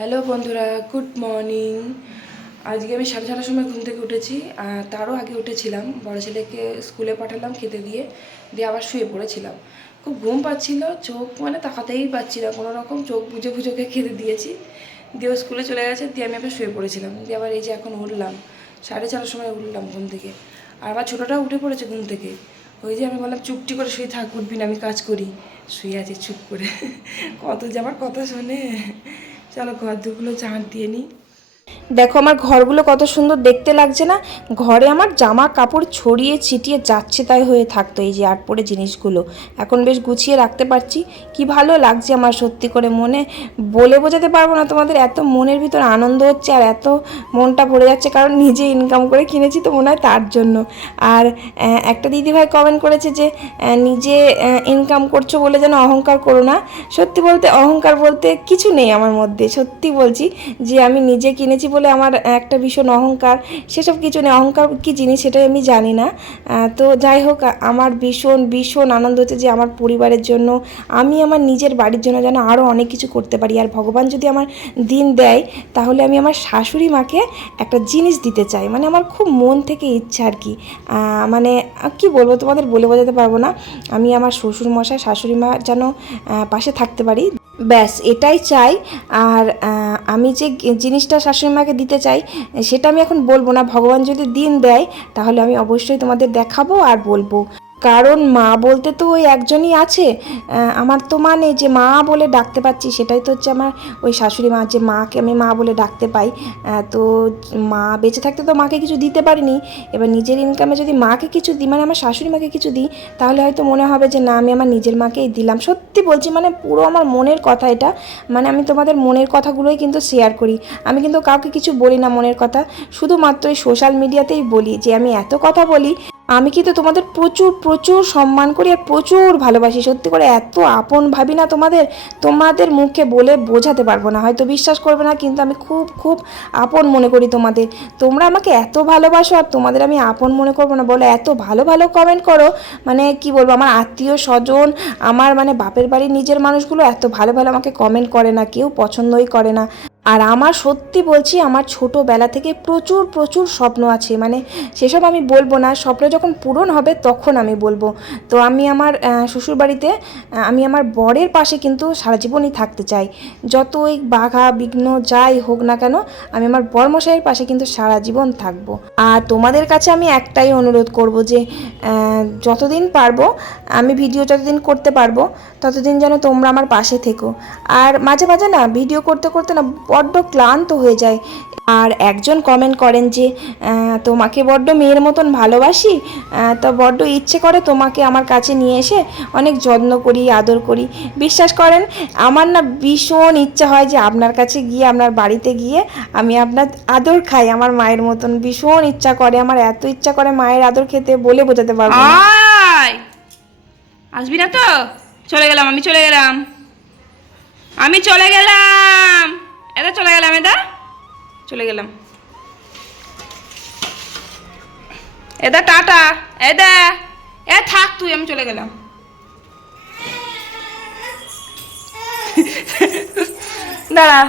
Hello বন্ধুরা, good morning. আজকে আমি সাড়ে ছটার সময় ঘুম থেকে উঠেছি তারও আগে উঠেছিলাম। বড় ছেলেকে স্কুলে পাঠালাম খেতে দিয়ে দিয়ে আবার শুয়ে পড়েছিলাম। খুব ঘুম পাচ্ছিল, চোখ মানে তাকাতেই পাচ্ছি না কোনো রকম চোখ বুঝে বুঝে ওকে খেতে দিয়েছি। দিয়ে স্কুলে চলে গেছে, দিয়ে আমি আবার শুয়ে পড়েছিলাম। দিয়ে আবার এই যে এখন উঠলাম, সাড়ে ছটার সময় উঠলাম ঘুম থেকে। আর আমার ছোটোটা উঠে পড়েছে ঘুম থেকে। ওই যে আমি বললাম, চুপটি করে শুয়ে থাক, উঠবি না, আমি কাজ করি। শুয়ে আছি চুপ করে। কত যে আমার কথা শোনে। চলো ঘর দুগুলো চাঁদ দিয়ে নিই। দেখো, আমার ঘরগুলো কত সুন্দর দেখতে লাগছে না? ঘরে আমার জামা কাপড় ছড়িয়ে ছিটিয়ে যাচ্ছে তাই হয়ে থাকতো এই যে আট পরে জিনিসগুলো। এখন বেশ গুছিয়ে রাখতে পারছি। কি ভালো লাগছে আমার সত্যি করে মনে। বলে বোঝাতে পারব না তোমাদের, এত মনের ভিতর আনন্দ হচ্ছে আর এত মনটা ভরে যাচ্ছে, কারণ নিজে ইনকাম করে কিনেছি তো মনে হয় তার জন্য। আর একটা দিদিভাই কমেন্ট করেছে যে নিজে ইনকাম করছ বলে যেন অহংকার করো না। সত্যি বলতে অহংকার বলতে কিছু নেই আমার মধ্যে। সত্যি বলছি যে আমি নিজে কিনেছি বলে আমার একটা ভীষণ অহংকার, সেসব কিছু নেই অহংকার কী জিনিস সেটাই আমি জানি না। তো যাই হোক, আমার ভীষণ ভীষণ আনন্দ হচ্ছে যে আমার পরিবারের জন্য, আমি আমার নিজের বাড়ির জন্য যেন আরও অনেক কিছু করতে পারি। আর ভগবান যদি আমার দিন দেয়, তাহলে আমি আমার শাশুড়ি মাকে একটা জিনিস দিতে চাই। মানে আমার খুব মন থেকে ইচ্ছা আর কি। মানে কি বলব তোমাদের বলে বোঝাতে পারব না। আমি আমার শ্বশুর মশাই শাশুড়ি মা যেন পাশে থাকতে পারি। ব্যাস, এটাই চাই। আর আমি যে জিনিসটা শাশুড়ি মাকে দিতে চাই, সেটা আমি এখন বলব না। ভগবান যদি দিন দেয়, তাহলে আমি অবশ্যই তোমাদের দেখাবো আর বলব। কারণ মা বলতে তো ওই একজনই আছে। আমার তো মানে যে মা বলে ডাকতে পাচ্ছি সেটাই তো হচ্ছে আমার ওই শাশুড়ি মা, যে মাকে আমি মা বলে ডাকতে পাই। তো মা বেঁচে থাকতে তো মাকে কিছু দিতে পারিনি। এবার নিজের ইনকামে যদি মাকে কিছু দিই মানে আমার শাশুড়ি মাকে কিছু দিই, তাহলে হয়তো মনে হবে যে না, আমি আমার নিজের মাকেই দিলাম। সত্যি বলছি মানে পুরো আমার মনের কথা এটা। মানে আমি তোমাদের মনের কথাগুলোই কিন্তু শেয়ার করি। আমি কিন্তু কাউকে কিছু বলি না মনের কথা। শুধুমাত্র এই সোশ্যাল মিডিয়াতেই বলি যে আমি এত কথা বলি, আমি কিন্তু তোমাদের প্রচুর প্রচুর সম্মান করি আর প্রচুর ভালোবাসি। সত্যি করে এত আপন ভাবি না তোমাদের তোমাদের মুখে বলে বোঝাতে পারব না। হয়তো বিশ্বাস করবে না, কিন্তু আমি খুব খুব আপন মনে করি তোমাদের। তোমরা আমাকে এত ভালোবাসো আর তোমাদের আমি আপন মনে করব না। বলো, এত ভালো ভালো কমেন্ট করো। মানে কি বলব, আমার আত্মীয় স্বজন, আমার মানে বাপের বাড়ির নিজের মানুষগুলো এত ভালো ভালো আমাকে কমেন্ট করে না। কেউ পছন্দই করে না। আর আমার সত্যি বলছি, আমার ছোটোবেলা থেকে প্রচুর প্রচুর স্বপ্ন আছে। মানে সেসব আমি বলব না, স্বপ্ন যখন পূরণ হবে তখন আমি বলব। তো আমি আমার শ্বশুরবাড়িতে আমি আমার বরের পাশে কিন্তু সারা জীবনই থাকতে চাই। যতই বাঘা, বিঘ্ন যাই হোক না কেন, আমি আমার বরমশাইয়ের পাশে কিন্তু সারা জীবন থাকব। আর তোমাদের কাছে আমি একটাই অনুরোধ করব যে যতদিন পারব, আমি ভিডিও যতদিন করতে পারব, ততদিন যেন তোমরা আমার পাশে থেকো। আর মাঝে মাঝে না, ভিডিও করতে করতে না বড্ড ক্লান্ত হয়ে যায়। আর একজন কমেন্ট করেন যে তোমাকে বড্ড মেয়ের মতন ভালোবাসি? তা বড্ড ইচ্ছে করে তোমাকে আমার কাছে নিয়ে এসে অনেক যত্ন করি, আদর করি। বিশ্বাস করেন, আমার না ভীষণ ইচ্ছা হয় যে আপনার কাছে গিয়ে, আপনার বাড়িতে গিয়ে আমি আপনার আদর খাই, আমার মায়ের মতন। ভীষণ ইচ্ছা করে, আমার এত ইচ্ছা করে মায়ের আদর খেতে বলে বোঝাতে পারব আসবি না তো? চলে গেলাম, আমি চলে গেলাম। আমি চলে গেলাম! এটা চলে গেলাম, এটা? চলে গেলাম। এদা টাটা। এদা এ থাক, তুই, আমি চলে গেলাম। দাঁড়া।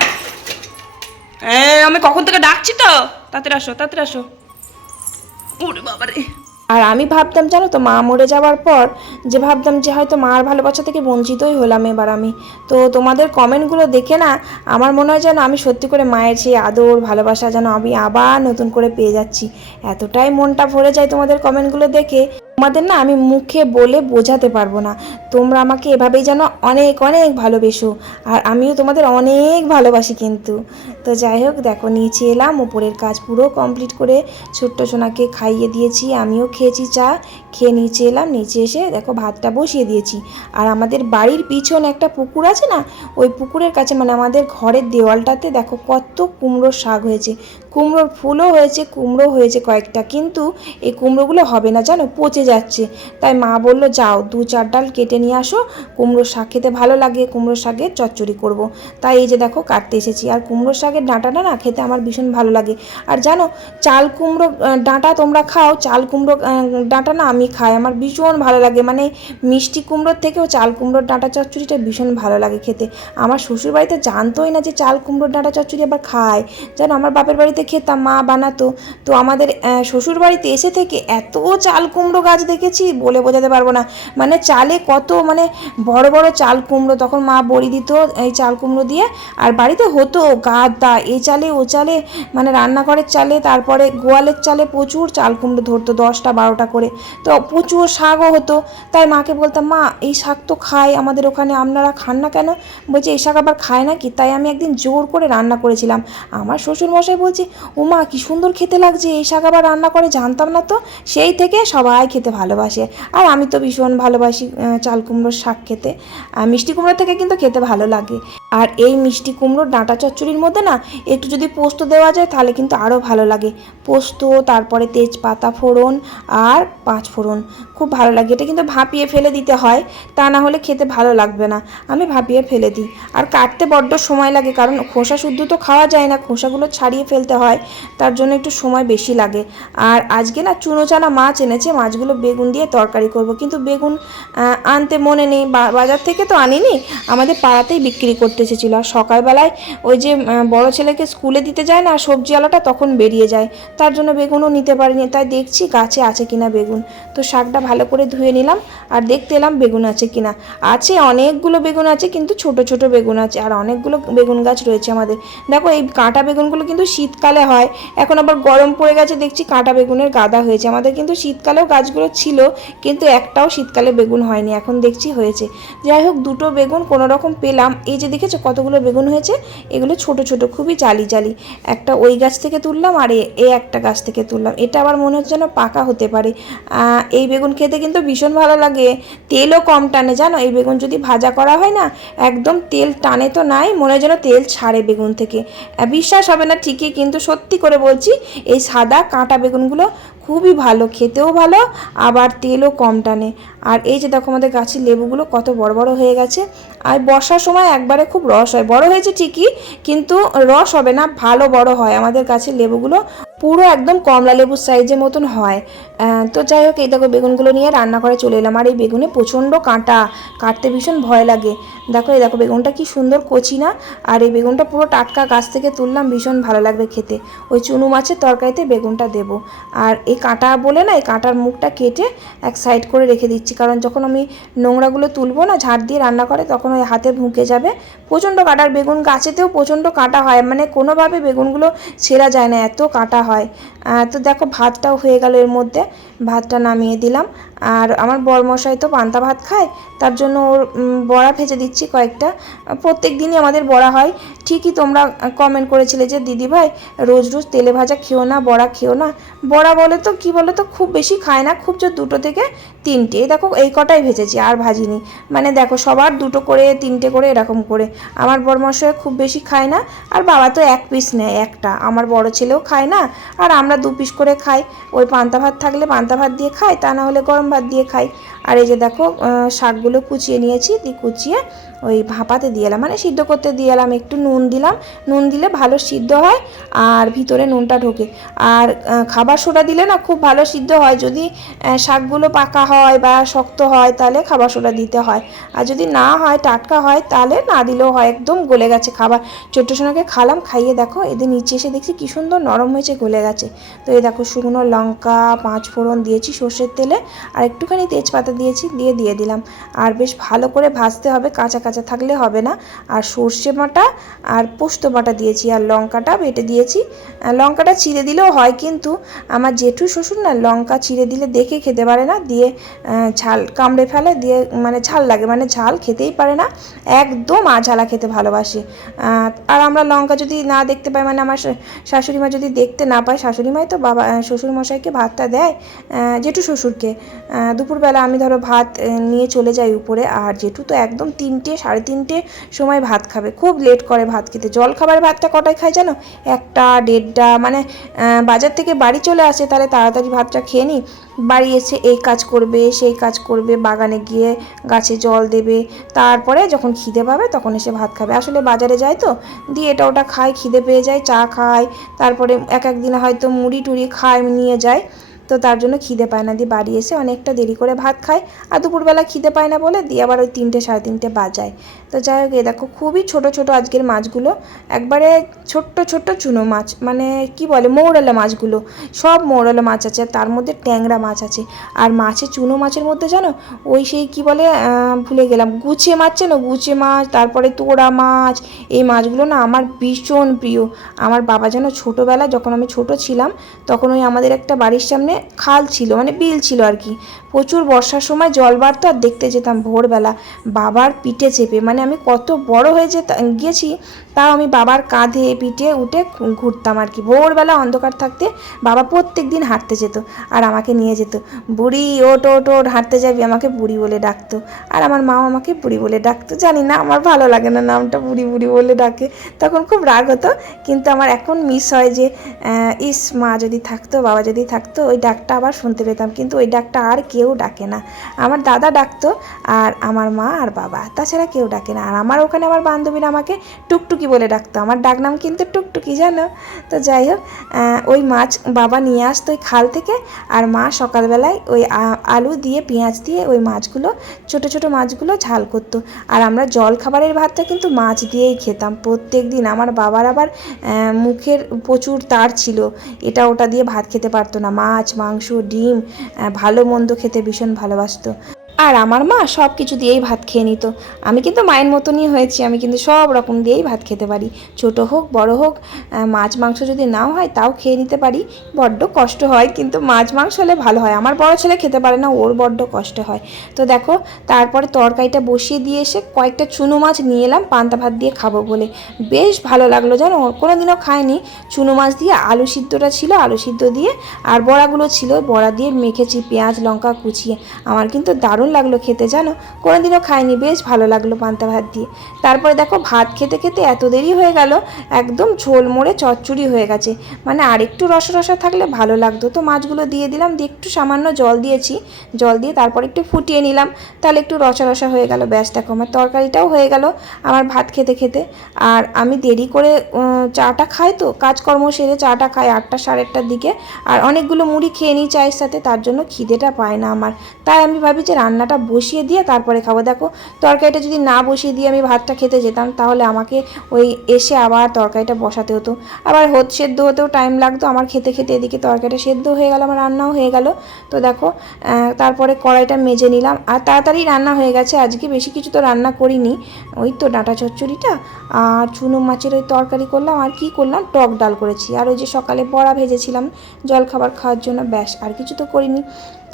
আমি কখন থেকে ডাকছি তো? তাড়াতাড়ি আসো তাড়াতাড়ি আসো। ওরে বাবারে। আর আমি ভাবতাম, জানো তো, মা মরে যাওয়ার পর যে ভাবতাম যে হয়তো মার ভালোবাসা থেকে বঞ্চিতই হলাম এবার আমি। তো তোমাদের কমেন্টগুলো দেখে না, আমার মনে হয় যেন আমি সত্যি করে মায়ের সেই আদর, ভালোবাসা যেন আমি আবার নতুন করে পেয়ে যাচ্ছি। এতটাই মনটা ভরে যায় তোমাদের কমেন্টগুলো দেখে। তোমাদের না আমি মুখে বলে বোঝাতে পারব না। তোমরা আমাকে এভাবেই যেন অনেক অনেক ভালোবেসো। আর আমিও তোমাদের অনেক ভালোবাসি কিন্তু। তো যাই হোক, দেখো, নিচে এলাম। ওপরের কাজ পুরো কমপ্লিট করে ছোট্ট সোনাকে খাইয়ে দিয়েছি। আমিও খেয়েছি চা। খেয়ে নিচে এলাম, নিচে এসে দেখো ভাতটা বসিয়ে দিয়েছি। আর আমাদের বাড়ির পিছনে একটা পুকুর আছে না, ওই পুকুরের কাছে মানে আমাদের ঘরের দেওয়ালটাতে দেখো কত কুমড়োর শাক হয়েছে। কুমড়োর ফুলও হয়েছে, কুমড়ো হয়েছে কয়েকটা, কিন্তু এই কুমড়োগুলো হবে না, জানো? পচে যাচ্ছে। তাই মা বলল, যাও, দু চার ডাল কেটে নিয়ে আসো, কুমড়োর শাক খেতে ভালো লাগে, কুমড়োর শাকের চচ্চড়ি করব। তাই এই যে দেখো কাটতে এসেছি। আর কুমড়োর শাকের ডাঁটাটা না খেতে আমার ভীষণ ভালো লাগে। আর জানো, চাল কুমড়ো ডাঁটা তোমরা খাও, চাল কুমড়ো ডাঁটা না আমি আমি খাই, আমার ভীষণ ভালো লাগে। মানে মিষ্টি কুমড়োর থেকেও চাল কুমড়োর ডাঁটা চচ্চড়িটা ভীষণ ভালো লাগে খেতে। আমার শ্বশুর বাড়িতে জানতোই না যে চাল কুমড়োর ডাঁটা চচ্চড়ি আবার খায়। যেন আমার বাপের বাড়িতে খেতাম, মা বানাতো। তো আমাদের শ্বশুর বাড়িতে এসে থেকে এত চাল কুমড়ো গাছ দেখেছি বলে বোঝাতে পারব না। মানে চালে কত মানে বড় বড় চাল কুমড়ো, তখন মা বড়ি দিত এই চাল কুমড়ো দিয়ে। আর বাড়িতে হতো গাদা এ চালে ও চালে মানে রান্নাঘরের চালে, তারপরে গোয়ালের চালে প্রচুর চাল কুমড়ো ধরতো দশটা বারোটা করে। তো প্রচুর শাকও হতো। তাই মাকে বলতাম, মা, এই শাক তো খায় আমাদের ওখানে আপনারা খান না কেন? বলছে, এই শাক আবার খায় না কি তাই আমি একদিন জোর করে রান্না করেছিলাম। আমার শ্বশুর মশাই বলছে, ও মা, কি সুন্দর খেতে লাগছে, এই শাক আবার রান্না করে, জানতাম না তো? সেই থেকে সবাই খেতে ভালোবাসে। আর আমি তো ভীষণ ভালোবাসি চাল কুমড়োর শাক খেতে। আর মিষ্টি কুমড়ো থেকে কিন্তু খেতে ভালো লাগে। আর এই মিষ্টি কুমড়োর ডাঁটা চচ্চড়ির মধ্যে না, একটু যদি পোস্ত দেওয়া যায়, তাহলে কিন্তু আরও ভালো লাগে। পোস্ত, তারপরে তেজপাতা ফোড়ন, আর পাঁচ ফোড়ন খুব ভালো লাগে। এটা কিন্তু ভাপিয়ে ফেলে দিতে হয়। তা না হলে খেতে ভালো লাগবে না। আমি ভাপিয়ে ফেলে দিই। আর কাটতে বড্ড সময় লাগে। কারণ খোসা শুদ্ধ তো খাওয়া যায় না। খোসাগুলো ছাড়িয়ে ফেলতে হয়। তার জন্য একটু সময় বেশি লাগে। আর আজকে না চুনো চানা মাছ এনেছে। মাছগুলো বেগুন দিয়ে তরকারি করব। কিন্তু বেগুন আনতে মনে নেই। বাজার থেকে তো আনিনি। আমাদের পাড়াতেই বিক্রি করতে এসেছিল। আর সকালবেলায় ওই যে বড় ছেলেকে স্কুলে দিতে যায় না, সবজিওয়ালাটা তখন বেরিয়ে যায়। তার জন্য বেগুনও নিতে পারিনি। তাই দেখছি গাছে আছে কিনা বেগুন। তো শাকটা ভালো করে ধুয়ে নিলাম আর দেখতে এলাম বেগুন আছে কিনা। আছে অনেকগুলো বেগুন আছে, কিন্তু ছোট ছোট বেগুন আছে আর অনেকগুলো বেগুন গাছ রয়েছে আমাদের। দেখো এই কাঁটা বেগুনগুলো কিন্তু শীতকালে হয়, এখন আবার গরম পড়ে গেছে, দেখছি কাঁটা বেগুনের গাদা হয়েছে। আমাদের কিন্তু শীতকালেও গাছগুলো ছিল, কিন্তু একটাও শীতকালে বেগুন হয়নি, এখন দেখছি হয়েছে। যাই হোক, দুটো বেগুন কোনো রকম পেলাম। এই যে দেখেছ কতগুলো বেগুন হয়েছে? এগুলো ছোট ছোট, খুবই জালি জালি। একটা ওই গাছ থেকে তুললাম আর এ একটা গাছ থেকে তুললাম। এটা আবার মনে হচ্ছে যেন পাকা হতে পারে। এই বেগুন খেতে কিন্তু ভীষণ ভালো লাগে। তেলও কম টানে, জানো? এই বেগুন যদি ভাজা করা হয় না, একদম তেল টানে তো নাই, মনে যেন তেল ছাড়ে বেগুন থেকে। বিশ্বাস হবে না, ঠিকই কিন্তু সত্যি করে বলছি, এই সাদা কাঁটা বেগুনগুলো খুবই ভালো, খেতেও ভালো, আবার তেলও কম টানে। আর এই যে দেখো আমাদের গাছের লেবুগুলো কত বড় বড় হয়ে গেছে, আর বর্ষার সময় একবারে খুব রস হয়। বড় হয়েছে ঠিকই, কিন্তু রস হবে না, ভালো বড় হয় আমাদের গাছের লেবুগুলো। পুরো একদম কমলা লেবুর সাইজের মতন হয়। তো যাই হোক, এই দেখো বেগুনগুলো নিয়ে রান্না করে চলে এলাম। আর এই বেগুনে প্রচণ্ড কাঁটা, কাটতে ভীষণ ভয় লাগে। দেখো, এই দেখো বেগুনটা কি সুন্দর কচি না? আর এই বেগুনটা পুরো টাটকা গাছ থেকে তুললাম, ভীষণ ভালো লাগবে খেতে। ওই চুনু মাছের তরকারিতে বেগুনটা দেবো। আর এই কাঁটা বলে না, এই কাঁটার মুখটা কেটে এক সাইড করে রেখে দিচ্ছি। কারণ যখন আমি নোংরাগুলো তুলবো না, ঝাড় দিয়ে রান্না করে, তখন ওই হাতে ভুঁকে যাবে। প্রচণ্ড কাঁটার বেগুন গাছেতেও প্রচণ্ড কাঁটা হয়। মানে কোনোভাবে বেগুনগুলো ছেঁড়া যায় না, এত কাঁটা হয়। তো দেখো ভাতটাও হয়ে গেল এর মধ্যে। ভাতটা নামিয়ে দিলাম। আর আমার বরমশাই তো পান্তা ভাত খায়, তার জন্য ওর বড়া ভেজে দিচ্ছি কয়েকটা। প্রত্যেক দিনই আমাদের বড়া হয়। ঠিকই তোমরা কমেন্ট করেছিলে যে, দিদি ভাই, রোজ রোজ তেলে ভাজা খেও না, বড়া খেও না। বড়া বলে তো, কি বলে তো, খুব বেশি খায় না, খুব জোর দুটো থেকে তিনটে। দেখো, এই কটাই ভেজেছি, আর ভাজিনি। মানে দেখো, সবার দুটো করে, তিনটে করে, এরকম করে। আমার বড়মশাই খুব বেশি খায় না, আর বাবা তো এক পিস নেয়, একটা। আমার বড় ছেলেও খায় না, আর আমরা দু পিস করে খাই। ওই পান্তা ভাত থাকলে পান্তা ভাত দিয়ে খাই তা না হলে গরম ভাত দিয়ে খাই। আর এই যে দেখো শাকগুলো কুচিয়ে নিয়েছি দিয়ে কুচিয়ে ওই ভাপাতে দিয়ে এলাম। মানে সিদ্ধ করতে দিয়ে এলাম, একটু নুন দিলাম। নুন দিলে ভালো সিদ্ধ হয় আর ভিতরে নুনটা ঢোকে। আর খাবার সোডা দিলে না খুব ভালো সিদ্ধ হয়। যদি শাকগুলো পাকা হয় বা শক্ত হয়, তাহলে খাবার সোডা দিতে হয়। আর যদি না হয়, টাটকা হয়, তাহলে না দিলেও হয়। একদম গলে গেছে খাবার। ছোট্ট সোনাকে খালাম, খাইয়ে দেখো, এদের নিচে এসে দেখছি কী সুন্দর নরম হয়েছে, গলে গেছে। তো এই দেখো, শুকনো লঙ্কা পাঁচ ফোড়ন দিয়েছি সর্ষের তেলে। আর একটুখানি তেজপাতা দিয়েছি দিয়ে দিয়ে দিলাম। আর বেশ ভালো করে ভাজতে হবে কাঁচা কাঁচা থাকলে হবে না। আর সর্ষে বাটা আর পোস্ত বাটা দিয়েছি আর লঙ্কাটা বেটে দিয়েছি। লঙ্কাটা চিড়ে দিলেও হয় কিন্তু আমার জেঠু শ্বশুর না লঙ্কা চিড়ে দিলে দেখে খেতে পারে না দিয়ে ঝাল কামড়ে ফেলে দিয়ে মানে ঝাল লাগে মানে ঝাল খেতেই পারে না। একদম আঝালা খেতে ভালোবাসে। আর আমরা লঙ্কা যদি না দেখতে পাই মানে আমার শাশুড়ি মা যদি দেখতে না পায় শাশুড়ি মাই তো বাবা আহ, শ্বশুর মশাইকে ভাতটা দেয় জেঠু শ্বশুরকে। দুপুরবেলা আমি ধরো ভাত নিয়ে চলে যাই উপরে। আর জেঠু তো একদম তিনটে, সাড়ে তিনটে সময় ভাত খাবে। খুব লেট করে ভাত খেতে। জল খাবার ভাতটা কটায় খায় জানো? একটা, দেড়টা মানে বাজার থেকে বাড়ি চলে আসে, তাহলে তাড়াতাড়ি ভাতটা খেয়ে নিই বাড়ি এসে এই কাজ করবে, সেই কাজ করবে, বাগানে গিয়ে গাছে জল দেবে। তারপরে যখন খিদে পাবে, তখন এসে ভাত খাবে। আসলে বাজারে যায় তো, দিয়ে এটা ওটা খায়, খিদে পেয়ে যায়, চা খায়। তারপরে এক এক দিনে হয়তো মুড়ি টুড়ি খায়, নিয়ে যায়। তো তার জন্য খিদে পায় না। দিয়ে বাড়ি এসে অনেকটা দেরি করে ভাত খায় আর দুপুরবেলা খিদে পায় না বলে দিয়ে আবার ওই তিনটে, সাড়ে তিনটে বাজায়। তো যাই হোক, এ দেখো খুবই ছোট ছোট আজকের মাছগুলো। একবারে ছোট্ট ছোট্ট চুনো মাছ মানে কি বলে, মৌরলা মাছগুলো। সব মৌরলা মাছ আছে তার মধ্যে ট্যাংরা মাছ আছে। আর মাছে চুনো মাছের মধ্যে জানো, ওই সেই কি বলে ভুলে গেলাম, গুছে মাছ চেনো গুছে মাছ, তারপরে তোড়া মাছ, এই মাছগুলো না আমার ভীষণ প্রিয়। আমার বাবা যেন ছোটোবেলা যখন আমি ছোট ছিলাম, তখন ওই আমাদের একটা বাড়ির সামনে খাল ছিল মানে বিল ছিল আর কি। প্রচুর বর্ষার সময় জল বাড়তো আর দেখতে যেতাম ভোরবেলা। বাবার পিঠে চেপে মানে আমি কত বড় হয়ে যেত, গিয়েছি, তাও আমি বাবার কাঁধে পিঠে উঠে ঘুরতাম আর কি। ভোরবেলা অন্ধকার থাকতে বাবা প্রত্যেক দিন হাঁটতে যেত আর আমাকে নিয়ে যেত। বুড়ি ওট ওট ওট হাঁটতে যাবি, আমাকে বুড়ি বলে ডাকতো। আর আমার মাও আমাকে বুড়ি বলে ডাকতো। জানি না, আমার ভালো লাগে না নামটা বুড়ি বুড়ি বলে ডাকে। তখন খুব রাগ হতো, কিন্তু আমার এখন মিস হয় যে ইস, মা যদি থাকতো, বাবা যদি থাকতো, ওই ডাকটা আবার শুনতে পেতাম, কিন্তু ওই ডাকটা আর কেউ ডাকে না। আমার দাদা ডাকতো, আর আমার মা আর বাবা। তাছাড়া কেউ ডাকে না। আর আমার ওখানে আমার বান্ধবীরা আমাকে টুকটুকি বলে ডাকতো। আমার ডাকনাম কিন্তু টুকটুকি, জানো? তো যাই হোক ওই মাছ বাবা নিয়ে আসতো ওই খাল থেকে, আর মা সকালবেলায় ওই আলু দিয়ে, পেঁয়াজ দিয়ে ওই মাছগুলো, ছোট ছোট মাছগুলো ঝাল করতো। আর আমরা জল খাবারের ভাতটা কিন্তু মাছ দিয়েই খেতাম। প্রত্যেক দিন আমার বাবার আবার মুখের প্রচুর তার ছিল। এটা ওটা দিয়ে ভাত খেতে পারতো না। মাছ মাংস ডিম ভালো মন্দ খেতে ভীষণ ভালোবাসতো। আর আমার মা সব কিছু দিয়েই ভাত খেয়ে নিত। আমি কিন্তু মায়ের মতনই হয়েছি, আমি কিন্তু সব রকম দিয়েই ভাত খেতে পারি। ছোট হোক, বড় হোক মাছ মাংস যদি নাও হয় তাও খেয়ে নিতে পারি। বড্ড কষ্ট হয়, কিন্তু মাছ মাংস হলে ভালো হয়। আমার বড় ছেলে খেতে পারে না, ওর বড্ড কষ্ট হয়। তো দেখো, তারপরে তরকারিটা বসিয়ে দিয়ে এসে কয়েকটা চুনো মাছ নিয়ে এলাম, পান্তা ভাত দিয়ে খাব বলে। বেশ ভালো লাগল জানো কোনো দিনও খায়নি চুনো মাছ দিয়ে আলু সিদ্ধটা ছিল, আলু সিদ্ধ দিয়ে আর বড়াগুলো ছিল, বড়া দিয়ে মেখেছি, পেঁয়াজ, লঙ্কা কুচিয়ে। আমার কিন্তু দারুণ লাগল খেতে জানো? কোনোদিনও খাইনি, বেশ ভালো লাগল পান্তা ভাত দিয়ে। তারপরে দেখো, ভাত খেতে খেতে এত দেরি হয়ে গেল, একদম ঝোল মোড়ে চচ্চড়ি হয়ে গেছে। মানে আরেকটু রসা রসা থাকলে ভালো লাগতো। তো মাছগুলো দিয়ে দিলাম, দিয়ে একটু সামান্য জল দিয়েছি। জল দিয়ে তারপর একটু ফুটিয়ে নিলাম। তাহলে একটু রসা রসা হয়ে গেল, ব্যাস দেখো। আমার তরকারিটাও হয়ে গেল আমার ভাত খেতে খেতে। আর আমি দেরি করে চাটা খাই তো, কাজকর্ম সেরে চাটা খাই আটটা সাড়ে আটটার দিকে। আর অনেকগুলো মুড়ি খেয়ে নিই চায়ের সাথে, তার জন্য খিদেটা পায় না আমার। তাই আমি ভাবি যে রান্নাটা বসিয়ে দিয়ে তারপরে খাব। দেখো, তরকারিটা যদি না বসিয়ে দিয়ে আমি ভাতটা খেতে যেতাম, তাহলে আমাকে ওই এসে আবার তরকারিটা বসাতে হতো। আবার হোত সেদ্ধ হতেও টাইম লাগতো, আমার খেতে খেতে এদিকে তরকারিটা সেদ্ধ হয়ে গেল, আমার রান্নাও হয়ে গেল। তো দেখো তারপরে কড়াইটা মেজে নিলাম। আর তাড়াতাড়ি রান্না হয়ে গেছে, আজকে বেশি কিছু তো রান্না করিনি। ওই তো ডাঁটা চচ্চড়িটা আর চুনো মাছের ওই তরকারি করলাম। আর কি করলাম? টক ডাল করেছি। আর ওই যে সকালে বড়া ভেজেছিলাম জল খাবার খাওয়ার জন্য, ব্যাস, আর কিছু তো করিনি।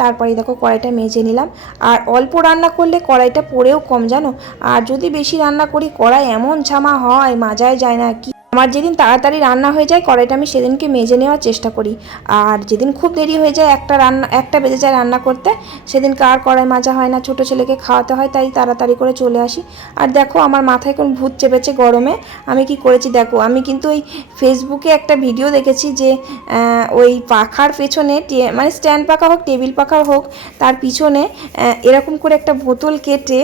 তারপরে দেখো কড়াইটা মেজে নিলাম। আর অল্প রান্না করলে কড়াইটা পরেও কম জানো? আর যদি বেশি রান্না করি, কড়াই এমন ছামা হয়, মাজায় যায় না, কি আমার যেদিন তাড়াতাড়ি রান্না হয়ে যায়, কড়াইটা আমি সেদিনকে মেজে নেওয়ার চেষ্টা করি। আর যেদিন খুব দেরি হয়ে যায়, একটা রান্না, একটা বেজে যায় রান্না করতে, সেদিনকে আর কড়াই মাজা হয় না, ছোটো ছেলেকে খাওয়াতে হয়, তাই তাড়াতাড়ি করে চলে আসি। আর দেখো, আমার মাথায় কোন ভূত চেপেছে গরমে। আমি কি করেছি দেখো, আমি কিন্তু ওই ফেসবুকে একটা ভিডিও দেখেছি যে ওই পাখার পেছনে মানে স্ট্যান্ড পাখা হোক, টেবিল পাখা হোক, তার পিছনে এরকম করে একটা বোতল কেটে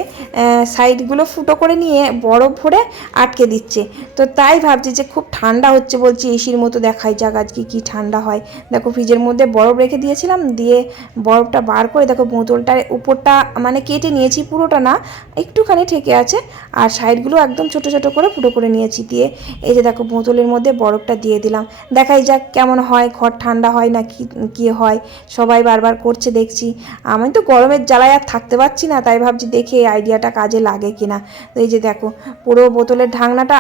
সাইডগুলো ফুটো করে নিয়ে বরফ ভরে আটকে দিচ্ছে। তো তাই ভাবছি যে খুব ঠান্ডা হচ্ছে বলছি, এসির মতো দেখাই যাক আজকে কি ঠান্ডা হয়। দেখো ফ্রিজের মধ্যে বরফ রেখে দিয়েছিলাম, দিয়ে বরফটা বার করে দেখো বোতলটার উপরটা মানে কেটে নিয়েছি, পুরোটা না, একটুখানি ঠেকে আছে, আর সাইডগুলো একদম ছোট ছোট করে ফুটো করে নিয়েছি, দিয়ে এই যে দেখো বোতলের মধ্যে বরফটা দিয়ে দিলাম। দেখাই যাক কেমন হয়, ঘর ঠান্ডা হয় না কি, কী হয়, সবাই বারবার করছে দেখছি। আমি তো গরমের জ্বালায় আর থাকতে পারছি না, তাই ভাবছি দেখে এই আইডিয়াটা কাজে লাগে কিনা। তো এই যে দেখো পুরো বোতলের ঢাকনাটা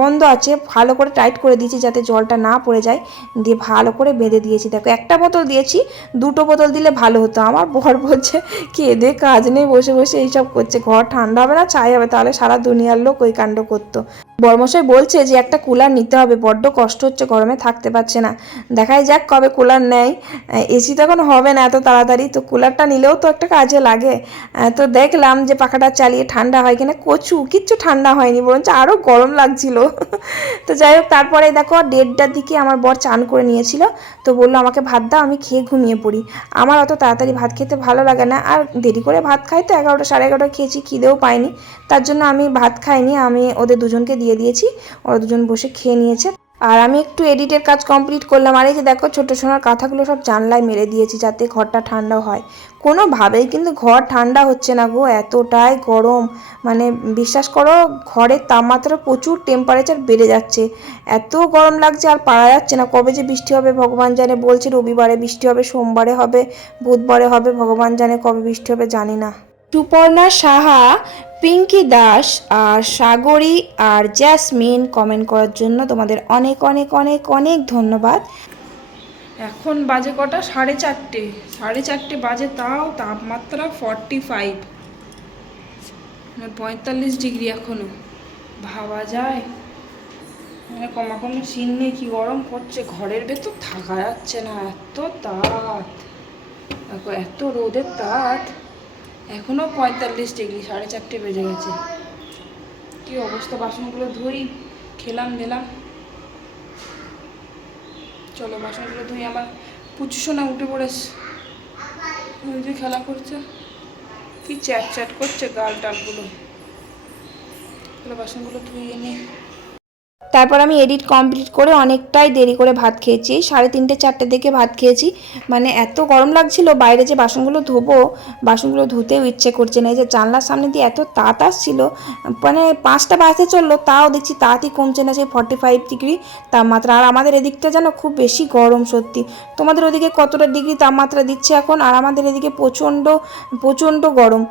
বন্ধ আছে ভালো করে টাইট করে দিয়েছি যাতে জলটা না পড়ে যায়। দিয়ে ভালো করে বেঁধে দিয়েছি। দেখো, একটা বোতল দিয়েছি, দুটো বোতল দিলে ভালো হতো। আমার বর বলছে কি এদের কাজ নেই, বসে বসে এইসব করছে। ঘর ঠান্ডা হবে না, ছাই হবে। তাহলে সারা দুনিয়ার লোক ওই কাণ্ড করতো। বর্মশাই বলছে যে একটা কুলার নিতে হবে, বড্ড কষ্ট হচ্ছে, গরমে থাকতে পারছে না। দেখাই যাক কবে কুলার নেয়। এসি তো এখন হবে না এত তাড়াতাড়ি, তো কুলারটা নিলেও তো একটা কাজে লাগে। তো দেখলাম যে পাখাটা চালিয়ে ঠান্ডা হয় কিনা, কচু, কিচ্ছু ঠান্ডা হয়নি, বরঞ্চ আরও গরম লাগছিল। তো যাই হোক, তারপরে দেখো, দেড়টার দিকে আমার বর চান করে নিয়েছিল, তো বলল, আমাকে ভাত দাও, আমি খেয়ে ঘুমিয়ে পড়ি। আমার অত তাড়াতাড়ি ভাত খেতে ভালো লাগে না, আর দেরি করে ভাত খাই তো, এগারোটা সাড়ে এগারোটা খেয়েছি, খিদেও পাইনি। তার জন্য আমি ভাত খাইনি, আমি ওদের দুজনকে দিয়ে দিয়েছি। ওরা দুজন বসে খেয়ে নিয়েছে। আর আমি একটু এডিটের কাজ কমপ্লিট করলাম। আর এই যে দেখো ছোটো সোনার কাঁথাগুলো সব জানলায় মেরে দিয়েছি যাতে ঘরটা ঠান্ডা হয়। কোনোভাবেই কিন্তু ঘর ঠান্ডা হচ্ছে না গো, এতটাই গরম। মানে বিশ্বাস করো, ঘরের তাপমাত্রা প্রচুর টেম্পারেচার বেড়ে যাচ্ছে। এত গরম লাগছে আর পারা যাচ্ছে না। কবে যে বৃষ্টি হবে ভগবান জানে, বলছে রবিবারে বৃষ্টি হবে, সোমবারে হবে, বুধবারে হবে, ভগবান জানে কবে বৃষ্টি হবে জানি না। সুপর্ণা সাহা, পিঙ্কি দাস আর সাগরী আর জ্যাসমিন কমেন্ট করার জন্য তোমাদের অনেক অনেক অনেক অনেক ধন্যবাদ। এখন বাজে কটা? সাড়ে চারটে। সাড়ে চারটে বাজে তাও তাপমাত্রা ফর্টি ফাইভ মানে পঁয়তাল্লিশ ডিগ্রি এখনও। ভাবা যায়। মানে কমা কোনো সিন নেই, কি গরম করছে ঘরের ভেতর থাকা যাচ্ছে না, এত দেখো, এত রোদের তাপ। এখনও পঁয়তাল্লিশ ডিগ্রি, সাড়ে চারটে বেজে গেছে। কি অবস্থা? বাসনগুলো ধুই, খেলাম দিলাম চলো, বাসনগুলো ধুই আমার পুচু সোনা উঠে পড়েছে। ওই যে খেলা করছে। কি চ্যাট চ্যাট করছে গাল টালগুলো। বাসনগুলো ধুয়ে নিই তারপর আমি এডিট কমপ্লিট করে অনেকটাই দেরি করে ভাত খেয়েছি। সাড়ে তিনটে, চারটে দিকে ভাত খেয়েছি। মানে এত গরম লাগছিল, বাইরে যে বাসনগুলো ধোবো, বাসনগুলো ধুতেও ইচ্ছে করছে না। এই যে জানলার সামনে দিয়ে এত তাঁত আসছিল মানে পাঁচটা বাসে চলল, তাও দেখছি তাঁতই কমছে না, সেই ফর্টি ফাইভ ডিগ্রি তাপমাত্রা। আর আমাদের এদিকটা যেন খুব বেশি গরম সত্যি। তোমাদের ওদিকে কতটা ডিগ্রি তাপমাত্রা দিচ্ছে এখন? আর আমাদের এদিকে প্রচণ্ড প্রচণ্ড গরম।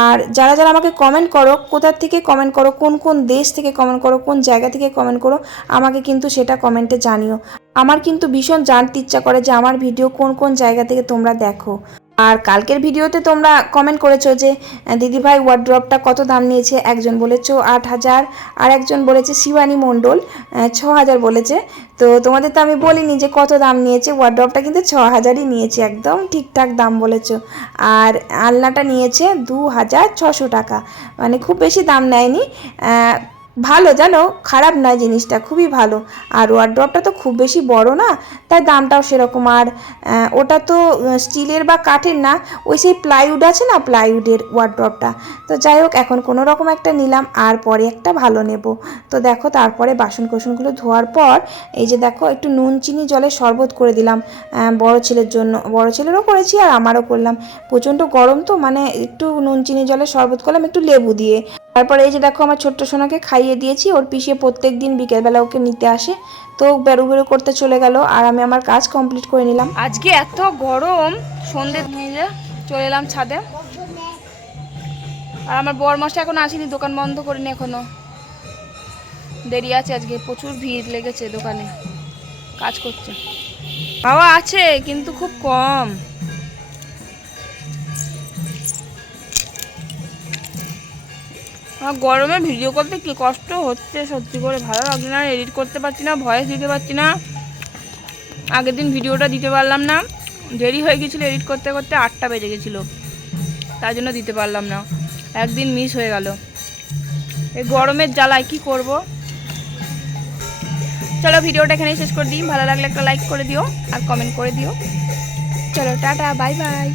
আর যারা যারা আমাকে কমেন্ট করো কোথা থেকে কমেন্ট করো, কোন কোন দেশ থেকে কমেন্ট করো, কোন জায়গা থেকে কমেন্ট করো, আমাকে কিন্তু সেটা কমেন্টে জানিও। আমার কিন্তু ভীষণ জানতে ইচ্ছা করে যে আমার ভিডিও কোন কোন জায়গা থেকে তোমরা দেখো। আর কালকের ভিডিওতে তোমরা কমেন্ট করেছ যে, দিদিভাই ওয়ার্ড্রপটা কত দাম নিয়েছে? একজন বলেছ আট হাজার, আর একজন বলেছে শিবানী মণ্ডল ছ হাজার বলেছে। তো তোমাদের তো আমি বলিনি যে কত দাম নিয়েছে ওয়ার্ড্রপটা কিন্তু ছ হাজারই নিয়েছে, একদম ঠিকঠাক দাম বলেছ। আর আলনাটা নিয়েছে দু হাজার ছশো টাকা মানে খুব বেশি দাম নেয়নি। ভালো, জানো? খারাপ নয় জিনিসটা, খুবই ভালো। আর ওয়ার্ড্রপটা তো খুব বেশি বড় না, তাই দামটাও সেরকম। আর ওটা তো স্টিলের বা কাঠের না, ওই সেই প্লাইউড আছে না প্লাইউডের ওয়ার্ড্রপটা তো যাই হোক, এখন কোনো রকম একটা নিলাম, আর পরে একটা ভালো নেব। তো দেখো, তারপরে বাসন কোসনগুলো ধোয়ার পর, এই যে দেখো, একটু নুন, চিনি, জলে শরবত করে দিলাম বড় ছেলের জন্য। বড় ছেলেরও করেছি আর আমারও করলাম। প্রচণ্ড গরম তো মানে একটু নুন, চিনি, জলে শরবত করলাম, একটু লেবু দিয়ে। তারপরে এই যে দেখো আমার ছোট্ট সোনাকে খাইয়ে দিয়েছি, ওর পিছিয়ে প্রত্যেক দিন বিকেলবেলা ওকে নিতে আসে। তো বেরু বেরু করতে চলে গেল আর আমি আমার কাজ কমপ্লিট করে নিলাম। আজকে এত গরম, সন্ধে নিয়ে চলে এলাম ছাদে। আর আমার বর মশা এখন আসেনি, দোকান বন্ধ করিনি এখনও। দেরি আছে আজকে, প্রচুর ভিড় লেগেছে দোকানে, কাজ করছে। হাওয়া আছে, কিন্তু খুব কম। আমার গরমে ভিডিও করতে কি কষ্ট হচ্ছে? সত্যি করে ভালো লাগছে না এডিট করতে পারছি না ভয়েস দিতে পারছি না। আগের দিন ভিডিওটা দিতে পারলাম না। দেরি হয়ে গেছিল এডিট করতে করতে আটটা বেজে গেছিল। তার জন্য দিতে পারলাম না। একদিন মিস হয়ে গেল। এই গরমের জ্বালায় কি করব? চলো ভিডিওটা এখানেই শেষ করে দিই। ভালো লাগলে একটা লাইক করে দিও আর কমেন্ট করে দিও। চলো, টাটা বাই বাই